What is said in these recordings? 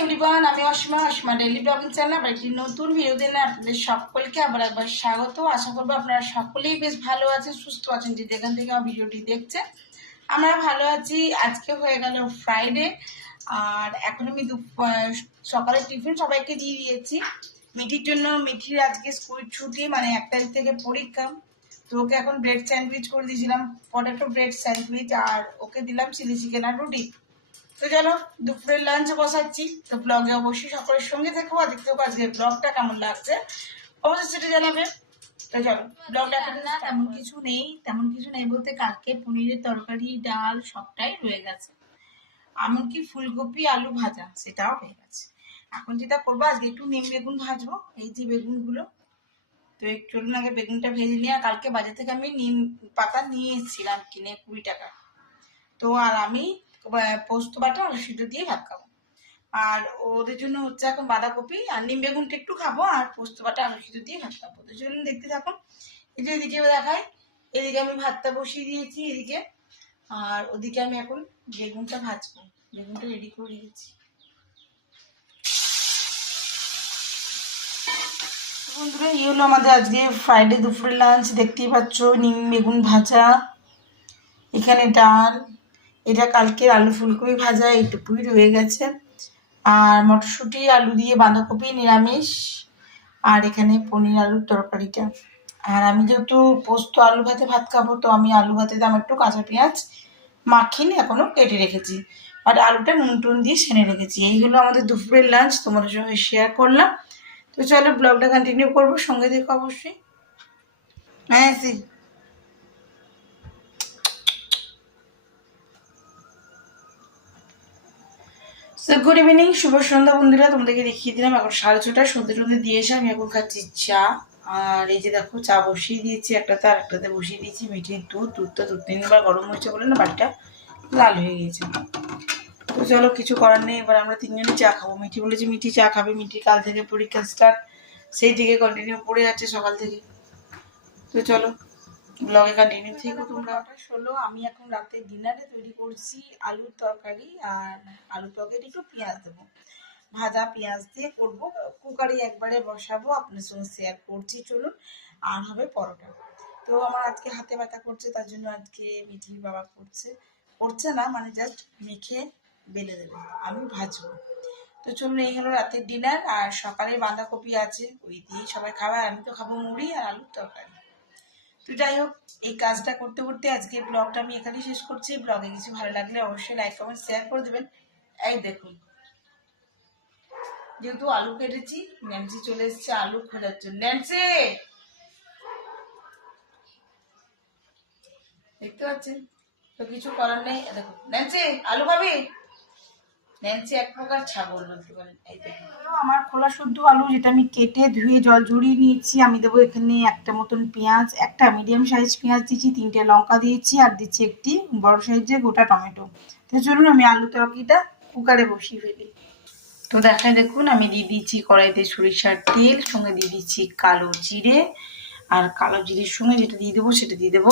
Everyone, আমি Asima daily blogging channel আবার একটি নতুন ভিডিও দিলে আপনাদের সকলকে আবার একবার স্বাগত। আশা করবো আপনারা সকলেই বেশ ভালো আছেন, সুস্থ আছেন। যে যেখান থেকে আমার ভিডিওটি দেখছেন আমরা ভালো আছি। আজকে হয়ে গেল ফ্রাইডে, আর এখন আমি সকালে টিফিন সবাইকে দিয়ে দিয়েছি। মিঠির জন্য, মিঠির আজকে স্কুল ছুটি, মানে 1 তারিখ থেকে পরীক্ষা। তো ওকে এখন ব্রেড স্যান্ডউইচ করে দিয়েছিলাম, পটেটো ব্রেড স্যান্ডউইচ, আর ওকে দিলাম চিলি চিকেন আর রুটি। তো চলো দুপুরের লাঞ্চ বসাচ্ছি। তো ব্লগে অবশ্যই সকলের সঙ্গে থাকবো, আর দেখতে পাবো আজকে ব্লগটা কেমন লাগছে অবশ্যই সেটা জানাবে। তো চলো ব্লগটা না, তেমন কিছু নেই বলতে কালকে পনিরের তরকারি, ডাল সবটাই রয়ে গেছে। এমনকি ফুলকপি আলু ভাজা সেটাও হয়ে গেছে। এখন যেটা করবো, আজকে একটু নিম বেগুন ভাজবো, এই যে বেগুনগুলো। তো একটু আগে বেগুনটা ভেজে নিয়ে, কালকে বাজার থেকে আমি নিম পাতা নিয়ে এসেছিলাম কিনে 20 টাকা। তো আর আমি পোস্ত বাটা আলু সিদ্ধ দিয়ে ভাত খাবো। আর ওদের জন্য হচ্ছে এখন বাঁধাকপি আর নিম বেগুনটা একটু খাবো, আর পোস্ত বাটা আলু সিদ্ধ দিয়ে ভাত খাবো। তো চলুন দেখতে থাকুন। এই যে এদিকে দেখায়, এদিকে আমি ভাতটা বসিয়ে দিয়েছি এদিকে, আর ওদিকে আমি এখন বেগুনটা ভাজবো। বেগুনটা রেডি করে দিয়েছি। বন্ধুরা, এই হলো আমাদের আজকে ফ্রাইডে দুপুরের লাঞ্চ। দেখতেই পাচ্ছ, নিম বেগুন ভাজা, এখানে ডাল, এটা কালকের আলু ফুলকপি ভাজা এইটুকুই রয়ে গেছে, আর মটরশুঁটি আলু দিয়ে বাঁধাকপি নিরামিষ, আর এখানে পনির আলুর তরকারিটা। আর আমি যেহেতু পোস্ত আলু ভাতে ভাত খাবো, তো আমি আলু ভাতে দাম একটু কাঁচা পেঁয়াজ মাখিনি, এখনো কেটে রেখেছি, আর আলুটা নুন টুন দিয়ে সেনে রেখেছি। এই হলো আমাদের দুপুরের লাঞ্চ, তোমাদের সঙ্গে শেয়ার করলাম। তো চলো ব্লগটা কন্টিনিউ করবো, সঙ্গে দেখো অবশ্যই। হ্যাঁ গুড ইভিনিং, শুভ সন্ধ্যা বন্ধুরা। তোমাদেরকে দেখিয়ে দিলাম এখন 6:30, সন্ধ্যে দিয়ে এসে আমি এখন খাচ্ছি চা। আর এই যে দেখো, চা বসিয়ে দিয়েছি একটাতে, আর একটাতে বসিয়ে দিয়েছি মিঠির দুধটা 2-3বার গরম হয়েছে বলে না বাড়িটা লাল হয়ে গিয়েছে। তো চলো, কিছু করার নেই, এবার আমরা 3জনই চা খাবো। মিঠি বলেছে মিঠি চা খাবে, মিঠি কাল থেকে পরীক্ষা স্টার্ট, সেই দিকে কন্টিনিউ পড়ে যাচ্ছে সকাল থেকে। তো চলো ব্লগে কন্টিনিউ থেকো তোমরা। 16, আমি এখন রাতে ডিনারে তৈরি করছি আলুর তরকারি, আর আলুর তরকারি একটু পেঁয়াজ দেবো, ভাজা পেঁয়াজ দিয়ে করবো। কুকারে একবারে বসাবো, আপনার সঙ্গে শেয়ার করছি চলুন। আর হবে পরোটা। তো আমার আজকে হাতে ব্যথা করছে, তার জন্য আজকে মিঠির বাবা করছে না, মানে জাস্ট মেখে বেলে দেবে, আমি ভাজবো। তো চলুন, এই হলো রাতের ডিনার। আর সকালে বাঁধাকপি আছে, ওই দিয়ে সবাই খাবার, আমি তো খাবো মুড়ি আর আলুর তরকারি। তো যাই হোক, এই কাজটা করতে করতে আজকে ব্লগটা আমি এখানেই শেষ করছি। ব্লগে কিছু ভালো লাগলে অবশ্যই লাইক কমেন্ট শেয়ার করে দেবেন। এই দেখুন, যেহেতু আলু কেটেছি, ন্যান্সি চলে এসছে আলু খোঁজার জন্য। ন্যান্সি, দেখতে পাচ্ছেন? তো কিছু করার নেই। দেখো ন্যান্সি, আলু খাবি? ন্যান্সি এক প্রকার ছাগল বলতে পারেন। এই দেখুন, আমার খোলা শুদ্ধ আলু, যেটা আমি কেটে ধুয়ে জল ঝরিয়ে নিয়েছি। আমি দেবো এখানে একটা মতন পেঁয়াজ, একটা মিডিয়াম সাইজ পেঁয়াজ দিচ্ছি, 3টে লঙ্কা দিয়েছি, আর দিচ্ছি একটি বড় সাইজের গোটা টমেটো। তো চলুন আমি আলু তরকারিটা কুকারে বসিয়ে ফেলি। তো দেখুন, আমি দিয়ে দিচ্ছি কড়াইতে সরিষার তেল, সঙ্গে দিয়ে দিচ্ছি কালো জিরে, আর কালো জিরের সঙ্গে যেটা দিয়ে দেবো সেটা দিয়ে দেবো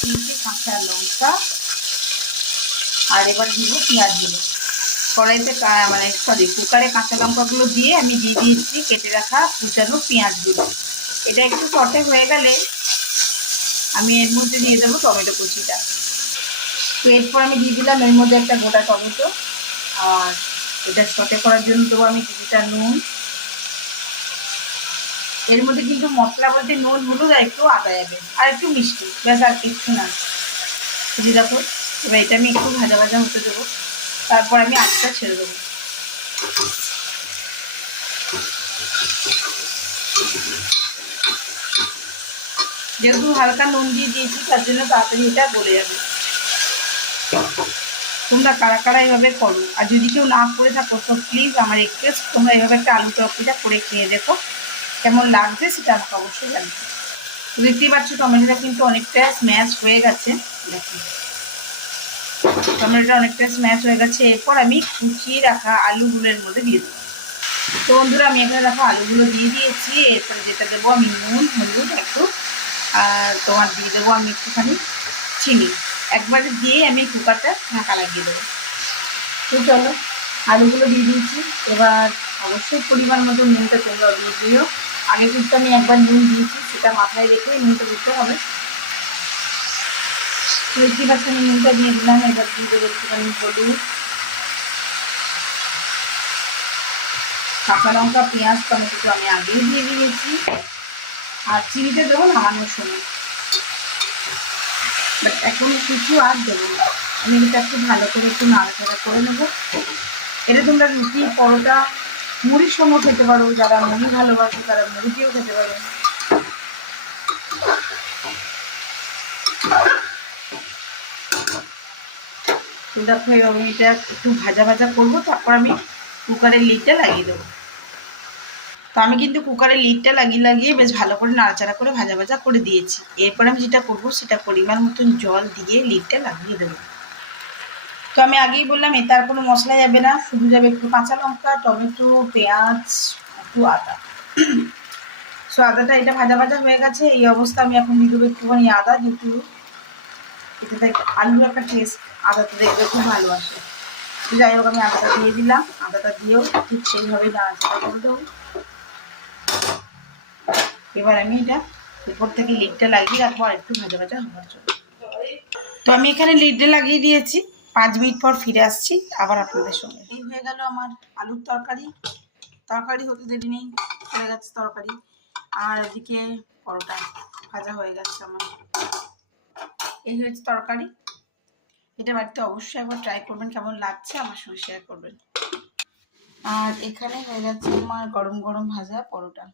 3টে কাঁচা লঙ্কা, আর এবার দিব পেঁয়াজগুলো। কড়াইতে কুকারে কাঁচা লঙ্কাগুলো দিয়ে আমি দিয়ে দিয়েছি কেটে রাখা কুচানো পেঁয়াজগুলো। এটা একটু সটে হয়ে গেলে আমি এর মধ্যে দিয়ে দেবো টমেটো কুচিটা। তো এরপর আমি দিয়ে দিলাম এর মধ্যে একটা গোটা টমেটো, আর এটা সটে করার জন্য দেবো আমি কিছুটা নুন। এর মধ্যে কিন্তু মশলা বলতে নুন, হলুদ আর একটু আদা যাবে, আর একটু মিষ্টি, ব্যাস, আর কিছু না। বুঝি দেখো, এবার এটা আমি একটু ভাজা ভাজা হতে দেবো, তারপর আমি আলুটা ছেড়ে দেবো। যেহেতু হালকা নুন দিয়ে দিয়েছি, তার জন্য তাড়াতাড়ি এটা গলে যাবে। তোমরা কারা কারা এইভাবে করো, আর যদি কেউ না করে থাকো তো প্লিজ আমার রিকোয়েস্ট, তোমরা এইভাবে একটা আলু তরকারিটা করে খেয়ে দেখো, কেমন লাগছে সেটা আমাকে অবশ্যই জানবে। তো দেখতেই পাচ্ছ টমেটোটা কিন্তু অনেকটা স্ম্যাশ হয়ে গেছে। দেখো টমেটোটা অনেকটা স্ম্যাশ হয়ে গেছে। এরপর আমি কুচিয়ে রাখা আলুগুলোর মধ্যে দিয়ে দেবো। তো বন্ধুরা, আমি এখানে রাখা আলুগুলো দিয়ে দিয়েছি। এরপরে যেটা দেবো আমি নুন, হলুদ একটু, আর তোমার দিয়ে দেবো আমি একটুখানি চিনি। একবারে দিয়ে আমি কুকারটা ঢাকা লাগিয়ে দেবো। তো চলো আলুগুলো দিয়ে দিয়েছি। এবার অবশ্যই পরিমাণ মতো নুনটা তোমরা দিয়ে দিও। আগে কিন্তু আমি একবার নুন দিয়েছি, সেটা মাথায় রেখে নুনটা দিতে হবে। দেখতে পাচ্ছি আমি নুনটা দিয়ে দিলাম। এবার দিয়ে দেবো একটুখানি হলুদ, কাঁচা লঙ্কা, পেঁয়াজ, টমেটো আমি আগেই দিয়ে দিয়েছি। আর চিনিটা দেবো নামানোর সময়, বাট এখন কিছু আর দেবো না। আমি এটা একটু ভালো করে একটু নাড়াচাড়া করে নেবো। এটা তোমরা রুটি, পরোটা, মুড়ির সঙ্গে খেতে পারো। যারা মুড়ি ভালোবাসো তারা মুড়ি দিয়েও খেতে পারো। দেখো আমি এটা একটু ভাজা ভাজা করবো, তারপর আমি কুকারের লিডটা লাগিয়ে দেবো। তো আমি কিন্তু কুকারের লিডটা লাগিয়ে বেশ ভালো করে নাড়াচাড়া করে ভাজা ভাজা করে দিয়েছি। এরপর আমি যেটা করবো সেটা পরিমাণ মতন জল দিয়ে লিডটা লাগিয়ে দেবো। তো আমি আগেই বললাম এতে আর কোনো মশলা যাবে না, শুধু যাবে একটু কাঁচা লঙ্কা, টমেটো, পেঁয়াজ, একটু আদা। সো আদাটা এটা ভাজা ভাজা হয়ে গেছে। এই অবস্থা আমি এখন দিয়ে দেবো একটুখানি আদা, যেহেতু এতে থেকে আলুর একটা টেস্ট আদাটা দেখবে খুব ভালো আসে। তো যাই হোক আমি আদাটা দিয়ে দিলাম। আদাটা দিয়েও ঠিক সেইভাবে নাড়াচাড়া করে দেবো। এবার আমি এটা উপর থেকে লিডটা লাগিয়ে রাখবো আর একটু ভাজা ভাজা হওয়ার জন্য। তো আমি এখানে লিডটা লাগিয়ে দিয়েছি। 5 মিনিট পর ফিরে আসছি আবার আপনাদের সঙ্গে। এই হয়ে গেল আমার আলুর তরকারি। তরকারি হতে দেরি নেই, হয়ে গেছে তরকারি। আর এদিকে পরোটা ভাজা হয়ে গেছে আমার। এই হয়েছে তরকারি। এটা বাড়িতে অবশ্যই একবার ট্রাই করবেন, কেমন লাগছে আমার সঙ্গে শেয়ার করবেন। আর এখানে হয়ে গেছে আমার গরম গরম ভাজা পরোটা।